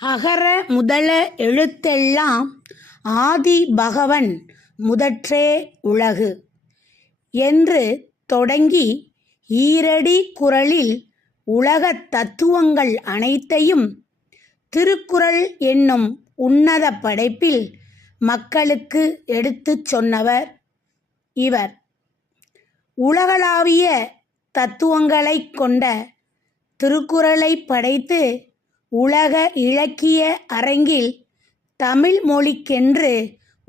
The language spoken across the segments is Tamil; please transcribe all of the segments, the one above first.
அகர முதல எழுத்தெல்லாம் ஆதி பகவன் முதற்றே உலகு என்று தொடங்கி ஈரடி குறளில் உலகத் தத்துவங்கள் அனைத்தையும் திருக்குறள் என்னும் உன்னத படைப்பில் மக்களுக்கு எடுத்துச் சொன்னவர் இவர். உலகளாவிய தத்துவங்களைக் கொண்ட திருக்குறளை படைத்து உலக இலக்கிய அரங்கில் தமிழ் மொழிக்கென்று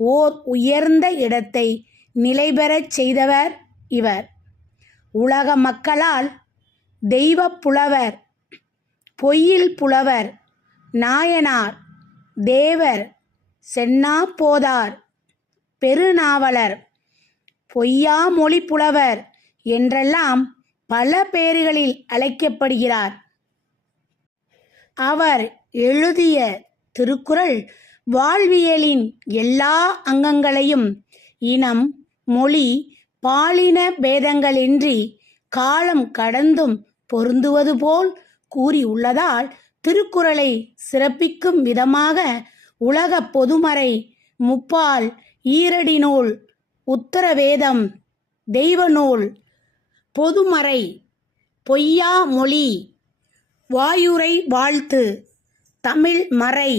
ஓர் உயர்ந்த இடத்தை நிலைபெறச் செய்தவர் இவர். உலக மக்களால் தெய்வப் புலவர், பொய்யில் புலவர், நாயனார், தேவர், சென்னா போதார், பெருநாவலர், பொய்யா மொழி புலவர் என்றெல்லாம் பல பெயர்களில் அழைக்கப்படுகிறார். அவர் எழுதிய திருக்குறள் வாழ்வியலின் எல்லா அங்கங்களையும் இனம், மொழி, பாலின பேதங்களின்றி காலம் கடந்தும் பொருந்துவது போல் கூறியுள்ளதால் திருக்குறளை சிறப்பிக்கும் விதமாக உலக பொதுமறை, முப்பால், ஈரடி நூல், உத்தரவேதம், தெய்வ நூல், பொதுமறை, பொய்யா மொழி, வாயுரை வாழ்த்து, தமிழ் மறை,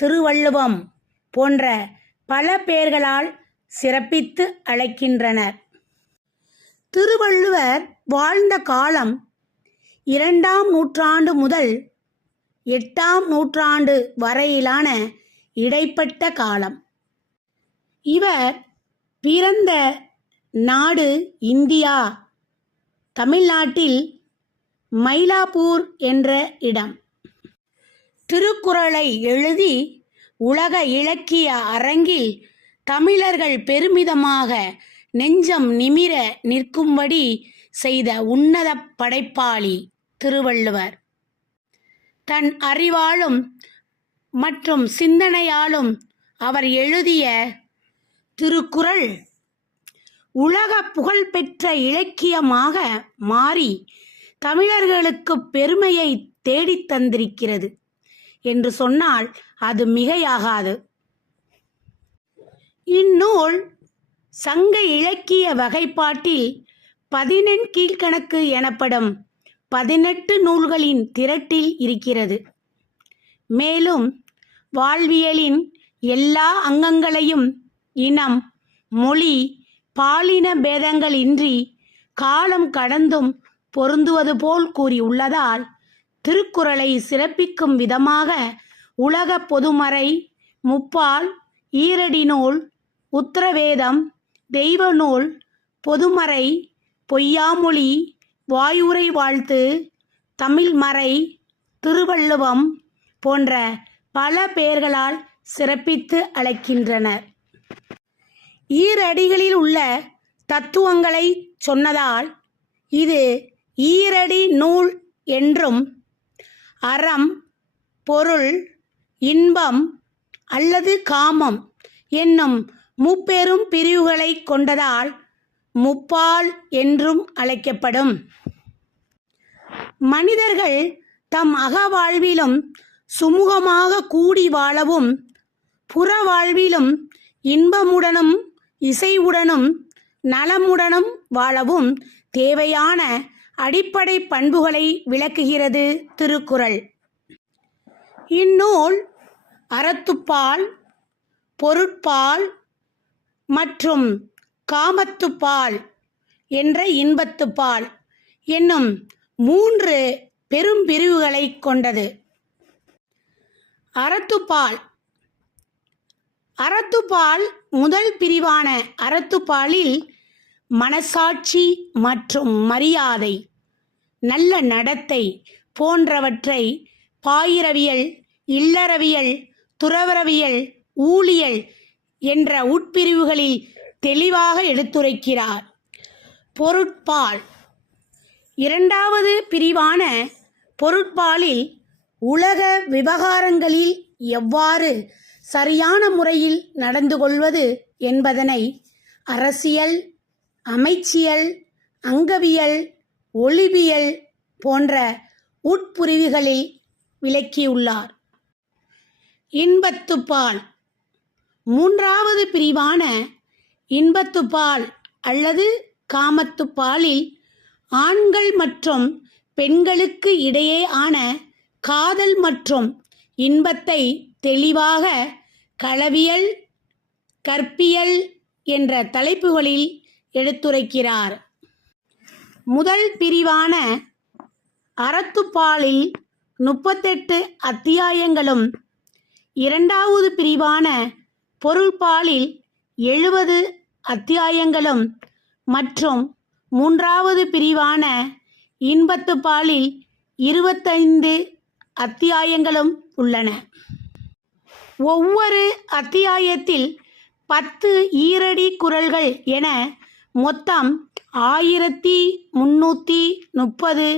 திருவள்ளுவம் போன்ற பல பெயர்களால் சிறப்பித்து அழைக்கின்றனர். திருவள்ளுவர் வாழ்ந்த காலம் 2ஆம் நூற்றாண்டு முதல் 8ஆம் நூற்றாண்டு வரையிலான இடைப்பட்ட காலம். இவர் பிறந்த நாடு இந்தியா, தமிழ்நாட்டில் மயிலாப்பூர் என்ற இடம். திருக்குறளை எழுதி உலக இலக்கிய அரங்கில் தமிழர்கள் பெருமிதமாக நெஞ்சம் நிமிர நிற்கும்படி செய்த உன்னத படைப்பாளி திருவள்ளுவர். தன் அறிவாலும் மற்றும் சிந்தனையாலும் அவர் எழுதிய திருக்குறள் உலக புகழ்பெற்ற இலக்கியமாக மாறி தமிழர்களுக்கு பெருமையை தேடித் தந்திருக்கிறது என்று சொன்னால் அது மிகையாகாது. இந்நூல் சங்க இலக்கிய வகைப்பாட்டில் 18 கீழ்க்கணக்கு எனப்படும் 18 நூல்களின் திரட்டில் இருக்கிறது. மேலும் வாழ்வியலின் எல்லா அங்கங்களையும் இனம், மொழி, பாலின பேதங்களின்றி காலம் கடந்தும் பொருந்துவது போல் கூறியுள்ளதால் திருக்குறளை சிறப்பிக்கும் விதமாக உலக பொதுமறை, முப்பால், ஈரடி நூல், உத்தரவேதம், தெய்வ நூல், பொதுமறை, பொய்யாமொழி, வாயுரை வாழ்த்து, தமிழ் மறை, திருவள்ளுவம் போன்ற பல பெயர்களால் சிறப்பித்து அழைக்கின்றனர். ஈரடிகளில் உள்ள தத்துவங்களை சொன்னதால் இது ஈரடி நூல் என்றும், அறம், பொருள், இன்பம் அல்லது காமம் என்னும் முப்பெரும் பிரிவுகளை கொண்டதால் முப்பால் என்றும் அழைக்கப்படும். மனிதர்கள் தம் அகவாழ்விலும் சுமூகமாக கூடி வாழவும், புற வாழ்விலும் இன்பமுடனும் இசைவுடனும் நலமுடனும் வாழவும் தேவையான அடிப்படை பண்புகளை விளக்குகிறது திருக்குறள். இந்நூல் அறத்துப்பால், பொருட்பால் மற்றும் காமத்துப்பால் என்ற இன்பத்துப்பால் என்னும் 3 பெரும் பிரிவுகளை கொண்டது. அறத்துப்பால் முதல் பிரிவான அறத்துப்பாலில் மனசாட்சி மற்றும் மரியாதை, நல்ல நடத்தை போன்றவற்றை பாயிரவியல், இல்லறவியல், துறவறவியல், ஊழியல் என்ற உட்பிரிவுகளில் தெளிவாக எடுத்துரைக்கிறார். பொருட்பால் 2வது பிரிவான பொருட்பாலில் உலக விவகாரங்களில் எவ்வாறு சரியான முறையில் நடந்து கொள்வது என்பதனை அரசியல், அமைச்சியல், அங்கவியல், ஒளிவியல் போன்ற உட்பிரிவுகளில் விளக்கியுள்ளார். இன்பத்துப்பால். மூன்றாவது பிரிவான இன்பத்துப்பால் அல்லது காமத்துப்பாலில் ஆண்கள் மற்றும் பெண்களுக்கு இடையே ஆன காதல் மற்றும் இன்பத்தை தெளிவாக களவியல், கற்பியல் என்ற தலைப்புகளில் எடுத்துரைக்கிறார். முதல் பிரிவான அறத்துப்பாலில் 38 அத்தியாயங்களும், இரண்டாவது பிரிவான பொருள்பாலில் 70 அத்தியாயங்களும் மற்றும் மூன்றாவது பிரிவான இன்பத்துப்பாலில் 25 அத்தியாயங்களும் உள்ளன. ஒவ்வொரு அத்தியாயத்தில் 10 ஈரடி குறள்கள் என மொத்தம் 1330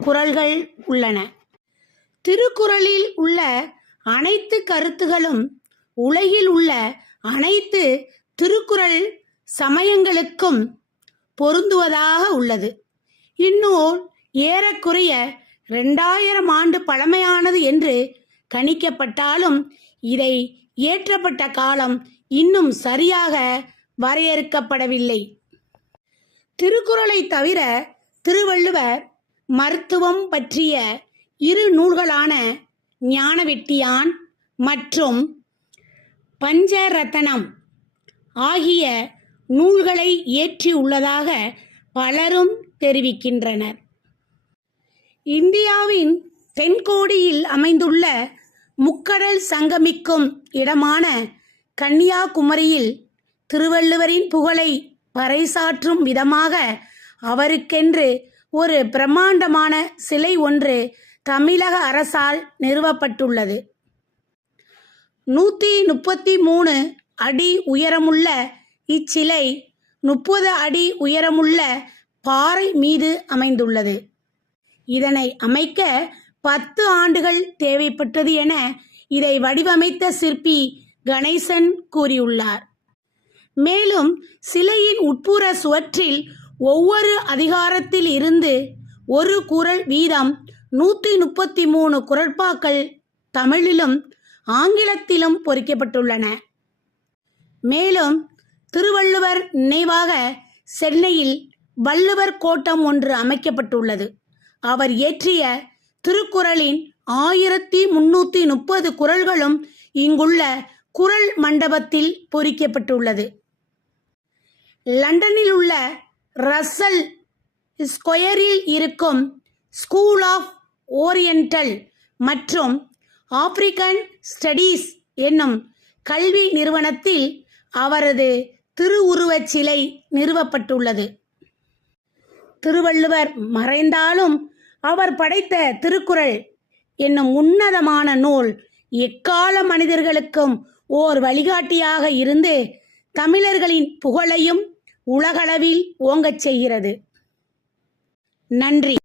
குறள்கள் உள்ளன. திருக்குறளில் உள்ள அனைத்து கருத்துகளும் உலகில் உள்ள அனைத்து திருக்குறள் சமயங்களுக்கும் பொருந்துவதாக உள்ளது. இந்நூல் ஏறக்குறைய 2000 ஆண்டு பழமையானது என்று கணிக்கப்பட்டாலும் இதை இயற்றப்பட்ட காலம் இன்னும் சரியாக வரையறுக்கப்படவில்லை. திருக்குறளை தவிர திருவள்ளுவர் மருத்துவம் பற்றிய 2 நூல்களான ஞானவெட்டியான் மற்றும் பஞ்சரத்தனம் ஆகிய நூல்களை இயற்றியுள்ளதாக பலரும் தெரிவிக்கின்றனர். இந்தியாவின் தென்கோடியில் அமைந்துள்ள முக்கடல் சங்கமிக்கும் இடமான கன்னியாகுமரியில் திருவள்ளுவரின் புகழை பறைசாற்றும் விதமாக அவருக்கென்று ஒரு பிரம்மாண்டமான சிலை ஒன்று தமிழக அரசால் நிறுவப்பட்டுள்ளது. 133 அடி உயரமுள்ள இச்சிலை 30 அடி உயரமுள்ள பாறை மீது அமைந்துள்ளது. இதனை அமைக்க 10 ஆண்டுகள் தேவைப்பட்டது என இதை வடிவமைத்த சிற்பி கணேசன் கூறியுள்ளார். மேலும் சிலையின் உட்புற சுவற்றில் ஒவ்வொரு அதிகாரத்தில் இருந்து ஒரு குறள் வீதம் 133 குறட்பாக்கள் தமிழிலும் ஆங்கிலத்திலும் பொறிக்கப்பட்டுள்ளன. மேலும் திருவள்ளுவர் நினைவாக சென்னையில் வள்ளுவர் கோட்டம் ஒன்று அமைக்கப்பட்டுள்ளது. அவர் இயற்றிய திருக்குறளின் 1330 குறள்களும் இங்குள்ள குறள் மண்டபத்தில் பொறிக்கப்பட்டுள்ளது. லண்டனில் உள்ள ரசல் ஸ்கொயரில் இருக்கும் ஸ்கூல் ஆஃப் ஓரியண்டல் மற்றும் ஆப்பிரிக்கன் ஸ்டடீஸ் என்னும் கல்வி நிறுவனத்தில் அவரது திருவுருவச் சிலை நிறுவப்பட்டுள்ளது. திருவள்ளுவர் மறைந்தாலும் அவர் படைத்த திருக்குறள் என்னும் உன்னதமான நூல் எக்கால மனிதர்களுக்கும் ஓர் வழிகாட்டியாக இருந்து தமிழர்களின் புகழையும் உலகளவில் ஓங்கச் செய்கிறது. நன்றி.